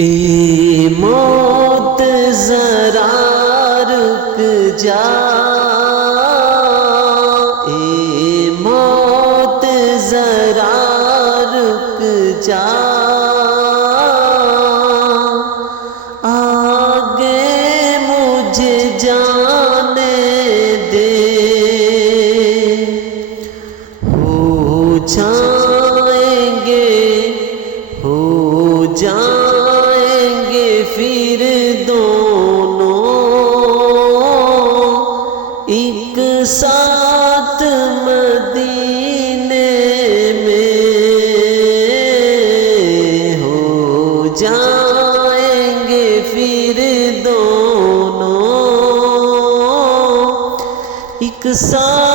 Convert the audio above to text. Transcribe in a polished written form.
اے موت ذرا رک جا، اے موت ذرا رک جا، آگے مجھے جانے دے، ہو جائیں گے پھر دونوں ایک ساتھ مدینے میں، ہو جائیں گے پھر دونوں ایک ساتھ